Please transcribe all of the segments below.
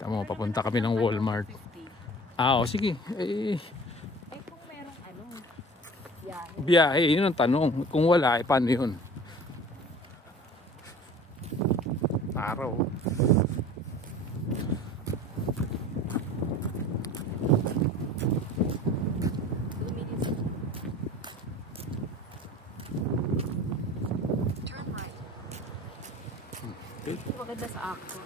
Tama, papunta kami ng Walmart. O sige. Kung merong biyahe. Biyahe, yun ang tanong. Kung wala, paano yun? Araw. Turn right. Maganda sa action.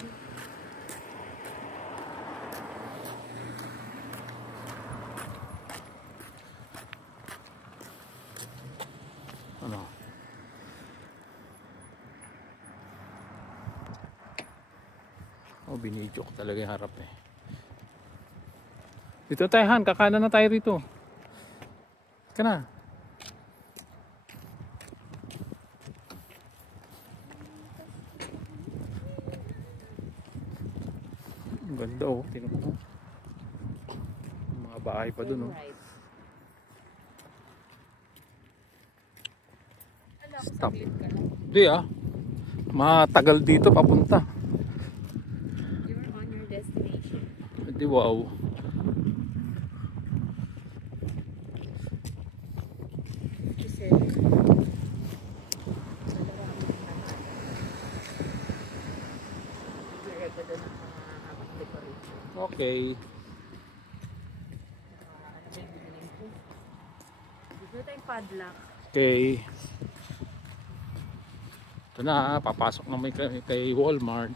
Ano? Binidyo ko talaga yung harap eh. Dito tayo Han, kakanan na tayo rito. Ka na. Ang ganda oh, tingnan mo. Mga bahay pa dun oh. Stop. Hindi matagal dito papunta. You're on your destination. Hindi wow. Okay. Dito tayong padlock. Okay. Ito na, papasok na may kay Walmart.